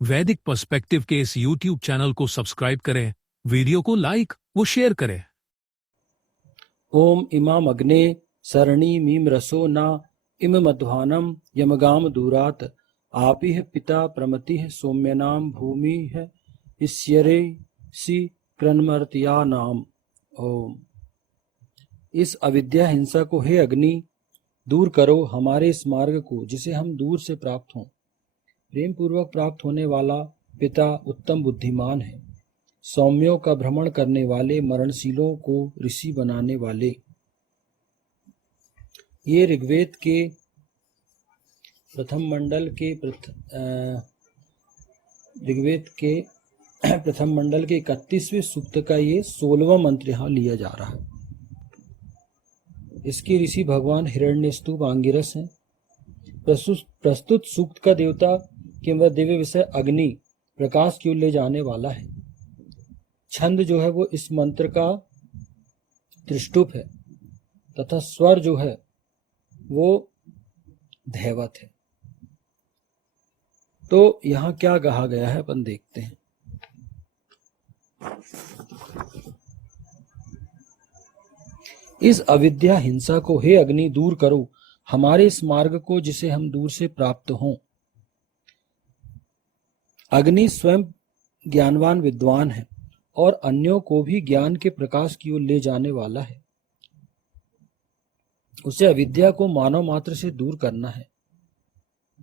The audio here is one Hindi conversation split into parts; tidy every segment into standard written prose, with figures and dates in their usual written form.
वैदिक पर्सपेक्टिव के इस YouTube चैनल को सब्सक्राइब करें, वीडियो को लाइक व शेयर करें। ओम इमाम अग्ने सरणीमीम रसो न इम मध्वानम यमगाम दूरात आपिह पिता प्रमतिः सौम्यनाम भूमि है इस्यरे सी क्रन्मर्त्या नाम। ओम। इस अविद्या हिंसा को हे अग्नि दूर करो हमारे इस मार्ग को जिसे हम दूर से प्राप्त हों। प्रेम पूर्वक प्राप्त होने वाला पिता उत्तम बुद्धिमान है, सौम्यों का भ्रमण करने वाले, मरणशीलों को ऋषि बनाने वाले। ये ऋग्वेद के प्रथम मंडल के 31वें सूक्त का ये 16वां मंत्र यहाँ लिया जा रहा है। इसके ऋषि भगवान हिरण्यस्तुप आंगिरस हैं। प्रस्तुत सूक्त का देवता किंवा दिव्य विषय अग्नि प्रकाश की ओर ले जाने वाला है। छंद जो है वो इस मंत्र का त्रिष्टुप है तथा स्वर जो है वो धैवत है। तो यहाँ क्या कहा गया है अपन देखते हैं। इस अविद्या हिंसा को हे अग्नि दूर करो हमारे इस मार्ग को जिसे हम दूर से प्राप्त हों। अग्नि स्वयं ज्ञानवान विद्वान है और अन्यों को भी ज्ञान के प्रकाश की ओर ले जाने वाला है। उसे अविद्या को मानव मात्र से दूर करना है।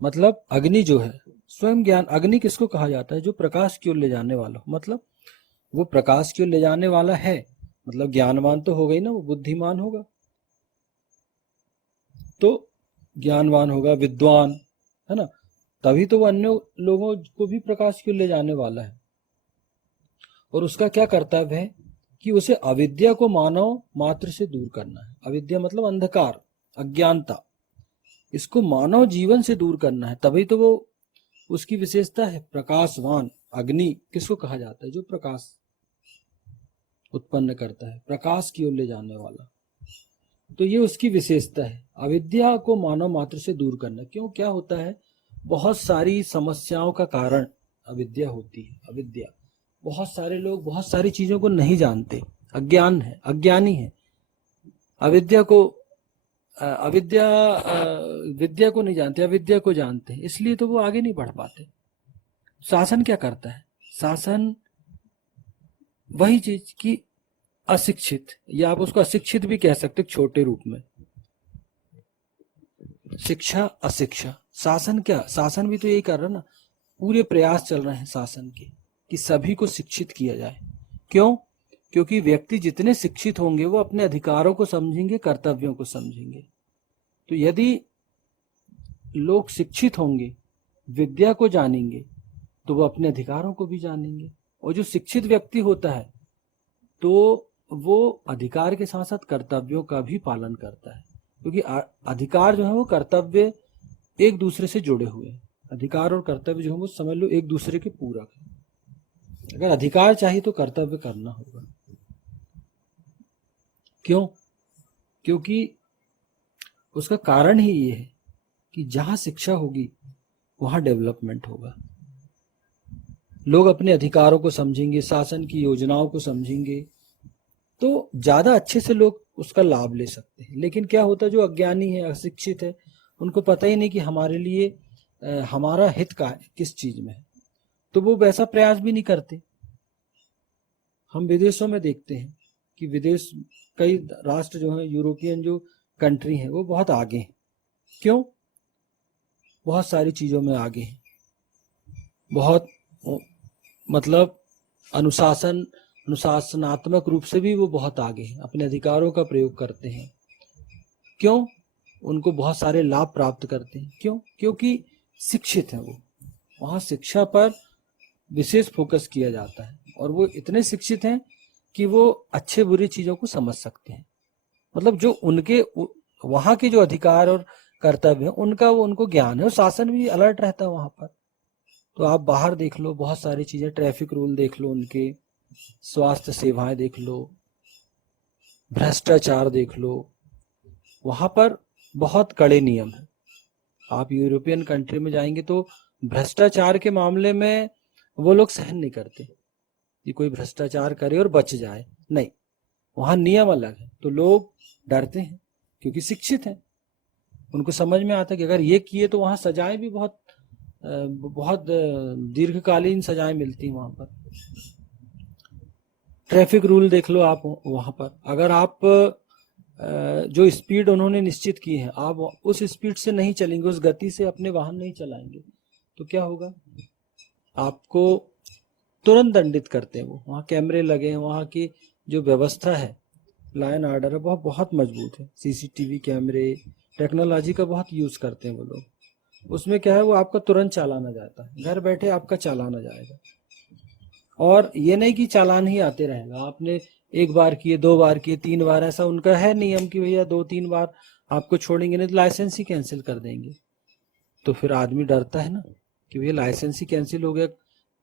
मतलब अग्नि जो है स्वयं ज्ञान। अग्नि किसको कहा जाता है? जो प्रकाश की ओर ले जाने वाला हो। मतलब वो प्रकाश की ओर ले जाने वाला है, मतलब ज्ञानवान तो हो गई ना, वो बुद्धिमान होगा तो ज्ञानवान होगा, विद्वान है ना, तभी तो वो अन्य लोगों को भी प्रकाश की ओर ले जाने वाला है। और उसका क्या कर्तव्य है कि उसे अविद्या को मानव मात्र से दूर करना है। अविद्या मतलब अंधकार, अज्ञानता, इसको मानव जीवन से दूर करना है। तभी तो वो उसकी विशेषता है प्रकाशवान। अग्नि किसको कहा जाता है? जो प्रकाश उत्पन्न करता है, प्रकाश की ओर ले जाने वाला। तो ये उसकी विशेषता है, अविद्या को मानव मात्र से दूर करना। क्यों? क्या होता है, बहुत सारी समस्याओं का कारण अविद्या होती है। अविद्या, बहुत सारे लोग बहुत सारी चीजों को नहीं जानते, अज्ञान है, अज्ञानी है। विद्या को नहीं जानते, अविद्या को जानते हैं, इसलिए तो वो आगे नहीं बढ़ पाते। शासन क्या करता है? शासन वही चीज कि अशिक्षित, या आप उसको अशिक्षित भी कह सकते, छोटे रूप में। शिक्षा, अशिक्षा, शासन क्या? शासन भी तो यही कर रहा है ना। पूरे प्रयास चल रहे हैं शासन के कि सभी को शिक्षित किया जाए। क्यों? क्योंकि व्यक्ति जितने शिक्षित होंगे वो अपने अधिकारों को समझेंगे, कर्तव्यों को समझेंगे। तो यदि लोग शिक्षित होंगे, विद्या को जानेंगे, तो वो अपने अधिकारों को भी जानेंगे। और जो शिक्षित व्यक्ति होता है तो वो अधिकार के साथ साथ कर्तव्यों का भी पालन करता है, क्योंकि अधिकार जो है वो कर्तव्य एक दूसरे से जुड़े हुए हैं। अधिकार और कर्तव्य जो है वो समझ लो एक दूसरे के पूरक है। अगर अधिकार चाहिए तो कर्तव्य करना होगा। क्यों? क्योंकि उसका कारण ही ये है कि जहां शिक्षा होगी वहां डेवलपमेंट होगा। लोग अपने अधिकारों को समझेंगे, शासन की योजनाओं को समझेंगे, तो ज्यादा अच्छे से लोग उसका लाभ ले सकते हैं। लेकिन क्या होता है, जो अज्ञानी है, अशिक्षित है, उनको पता ही नहीं कि हमारे लिए हमारा हित का है किस चीज में है, तो वो वैसा प्रयास भी नहीं करते। हम विदेशों में देखते हैं कि विदेश, कई राष्ट्र जो है, यूरोपियन जो कंट्री है, वो बहुत आगे हैं। क्यों? बहुत सारी चीजों में आगे हैं, बहुत मतलब अनुशासनात्मक रूप से भी वो बहुत आगे हैं, अपने अधिकारों का प्रयोग करते हैं। क्यों? उनको बहुत सारे लाभ प्राप्त करते हैं। क्यों? क्योंकि शिक्षित है वो। वहां शिक्षा पर विशेष फोकस किया जाता है और वो इतने शिक्षित हैं कि वो अच्छे बुरी चीजों को समझ सकते हैं। मतलब जो उनके वहां के जो अधिकार और कर्तव्य है उनका वो उनको ज्ञान है, और शासन भी अलर्ट रहता है वहां पर। तो आप बाहर देख लो, बहुत सारी चीजें, ट्रैफिक रूल देख लो, उनके स्वास्थ्य सेवाएं देख लो, भ्रष्टाचार देख लो, वहां पर बहुत कड़े नियम है। आप यूरोपियन कंट्री में जाएंगे तो भ्रष्टाचार के मामले में वो लोग सहन नहीं करते कि कोई भ्रष्टाचार करे और बच जाए, नहीं, वहां नियम अलग है। तो लोग डरते हैं क्योंकि शिक्षित हैं, उनको समझ में आता है कि अगर ये किए तो वहां सजाएं भी बहुत दीर्घकालीन सजाएं मिलती हैं वहां पर। ट्रैफिक रूल देख लो आप, वहां पर अगर आप जो स्पीड उन्होंने निश्चित की है, आप उस स्पीड से नहीं चलेंगे, उस गति से अपने वाहन नहीं चलाएंगे, तो क्या होगा, आपको तुरंत दंडित करते हैं। वो वहाँ कैमरे लगे हैं, वहाँ की जो व्यवस्था है, लाइन आर्डर है, बहुत बहुत मजबूत है। सीसीटीवी कैमरे, टेक्नोलॉजी का बहुत यूज करते हैं वो लोग। उसमें क्या है, वो आपका तुरंत चालान आ जाता है, घर बैठे आपका चालान आ जाएगा। और ये नहीं कि चालान ही आते रहेगा, आपने एक बार किए, 2 बार किए, 3 बार, ऐसा उनका है नियम कि भैया 2-3 बार आपको छोड़ेंगे नहीं तो लाइसेंस ही कैंसिल कर देंगे। तो फिर आदमी डरता है ना कि भैया लाइसेंस ही कैंसिल हो गया,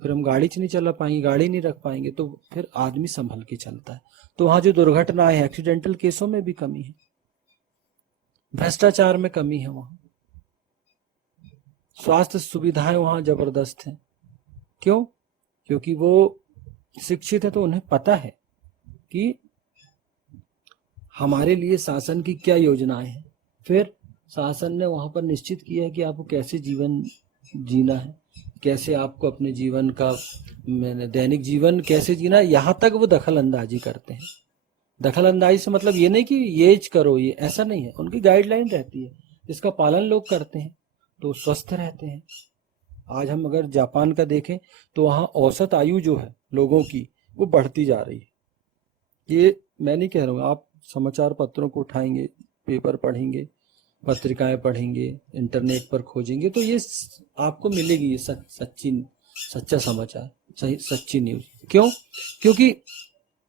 फिर हम गाड़ी नहीं चला पाएंगे, गाड़ी नहीं रख पाएंगे, तो फिर आदमी संभल के चलता है। तो वहां जो दुर्घटनाएं हैं, एक्सीडेंटल केसों में भी कमी है, भ्रष्टाचार में कमी है, वहां स्वास्थ्य सुविधाएं वहां जबरदस्त हैं। क्यों? क्योंकि वो शिक्षित है, तो उन्हें पता है कि हमारे लिए शासन की क्या योजनाएं हैं। फिर शासन ने वहां पर निश्चित किया है कि आपको कैसे जीवन जीना है, कैसे आपको अपने जीवन का दैनिक जीवन कैसे जीना है, यहाँ तक वो दखल अंदाजी करते हैं। दखल अंदाजी से मतलब ये नहीं कि ये करो, ये ऐसा नहीं है, उनकी गाइडलाइन रहती है, जिसका पालन लोग करते हैं तो स्वस्थ रहते हैं। आज हम अगर जापान का देखें तो वहाँ औसत आयु जो है लोगों की, वो बढ़ती जा रही है। ये मैं नहीं कह रहा हूँ, आप समाचार पत्रों को उठाएंगे, पेपर पढ़ेंगे, पत्रिकाएं पढ़ेंगे, इंटरनेट पर खोजेंगे, तो ये आपको मिलेगी, ये सच्चा समाचार, सही सच्ची न्यूज। क्यों? क्योंकि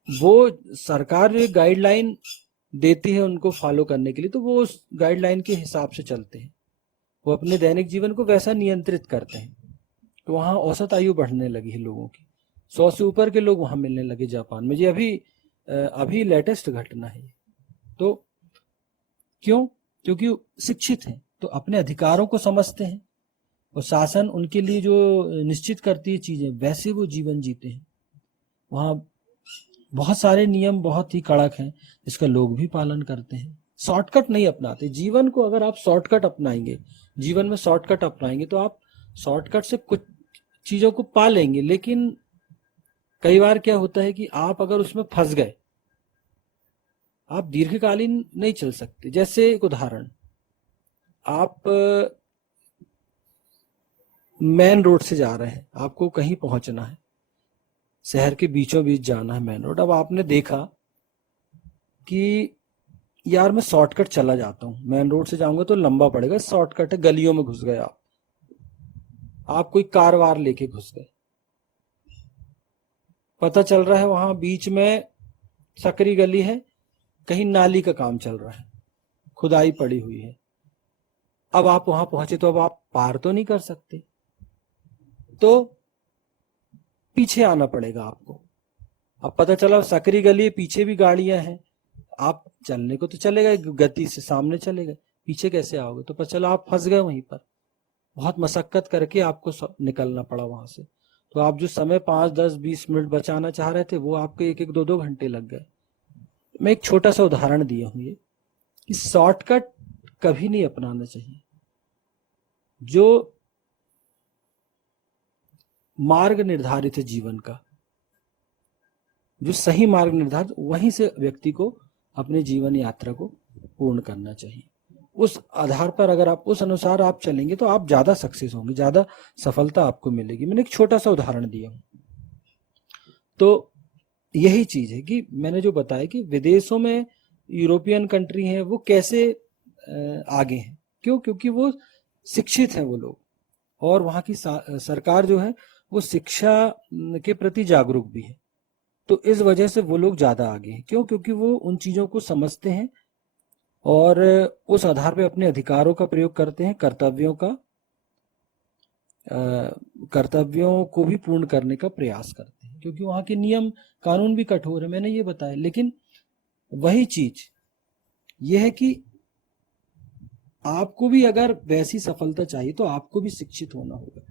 वो सरकार जो गाइडलाइन देती है उनको फॉलो करने के लिए, तो वो उस गाइडलाइन के हिसाब से चलते हैं, वो अपने दैनिक जीवन को वैसा नियंत्रित करते हैं। तो वहाँ औसत आयु बढ़ने लगी है लोगों की, 100 से ऊपर के लोग वहां मिलने लगे जापान में। ये अभी लेटेस्ट घटना है। तो क्यों? क्योंकि शिक्षित हैं, तो अपने अधिकारों को समझते हैं, और शासन उनके लिए जो निश्चित करती है चीजें, वैसे वो जीवन जीते हैं। वहाँ बहुत सारे नियम बहुत ही कड़क हैं, इसका लोग भी पालन करते हैं, शॉर्टकट नहीं अपनाते। जीवन को अगर आप शॉर्टकट अपनाएंगे, जीवन में शॉर्टकट अपनाएंगे, तो आप शॉर्टकट से कुछ चीजों को पा लेंगे, लेकिन कई बार क्या होता है कि आप अगर उसमें फंस गए, आप दीर्घकालीन नहीं चल सकते। जैसे एक उदाहरण, आप मेन रोड से जा रहे हैं, आपको कहीं पहुंचना है, शहर के बीचों बीच जाना है मेन रोड। अब आपने देखा कि यार मैं शॉर्टकट चला जाता हूँ, मेन रोड से जाऊंगा तो लंबा पड़ेगा, शॉर्टकट है, गलियों में घुस गए आप कोई कार वार लेके घुस गए, पता चल रहा है वहां बीच में सकरी गली है, कहीं नाली का काम चल रहा है, खुदाई पड़ी हुई है। अब आप वहां पहुंचे तो अब आप पार तो नहीं कर सकते, तो पीछे आना पड़ेगा आपको। अब पता चला सकरी गली, पीछे भी गाड़ियां हैं, आप चलने को तो चले गए गति से, सामने चले गए, पीछे कैसे आओगे? तो पता चला आप फंस गए वहीं पर, बहुत मशक्कत करके आपको निकलना पड़ा वहां से। तो आप जो समय 5-10-20 मिनट बचाना चाह रहे थे, वो आपको 1-1, 2-2 घंटे लग गए। मैं एक छोटा सा उदाहरण दिया हूं, ये कि शॉर्टकट कभी नहीं अपनाना चाहिए। जो मार्ग निर्धारित है जीवन का, जो सही मार्ग निर्धारित, वहीं से व्यक्ति को अपने जीवन यात्रा को पूर्ण करना चाहिए। उस आधार पर अगर आप उस अनुसार आप चलेंगे तो आप ज्यादा सक्सेस होंगे, ज्यादा सफलता आपको मिलेगी। मैंने एक छोटा सा उदाहरण दिया हूं। तो यही चीज है कि मैंने जो बताया कि विदेशों में यूरोपियन कंट्री हैं, वो कैसे आगे हैं। क्यों? क्योंकि वो शिक्षित हैं वो लोग, और वहाँ की सरकार जो है वो शिक्षा के प्रति जागरूक भी है। तो इस वजह से वो लोग ज्यादा आगे हैं। क्यों? क्योंकि वो उन चीजों को समझते हैं और उस आधार पे अपने अधिकारों का प्रयोग करते हैं, कर्तव्यों को भी पूर्ण करने का प्रयास करते हैं, क्योंकि वहाँ के नियम कानून भी कठोर है, मैंने ये बताया। लेकिन वही चीज ये है कि आपको भी अगर वैसी सफलता चाहिए तो आपको भी शिक्षित होना होगा।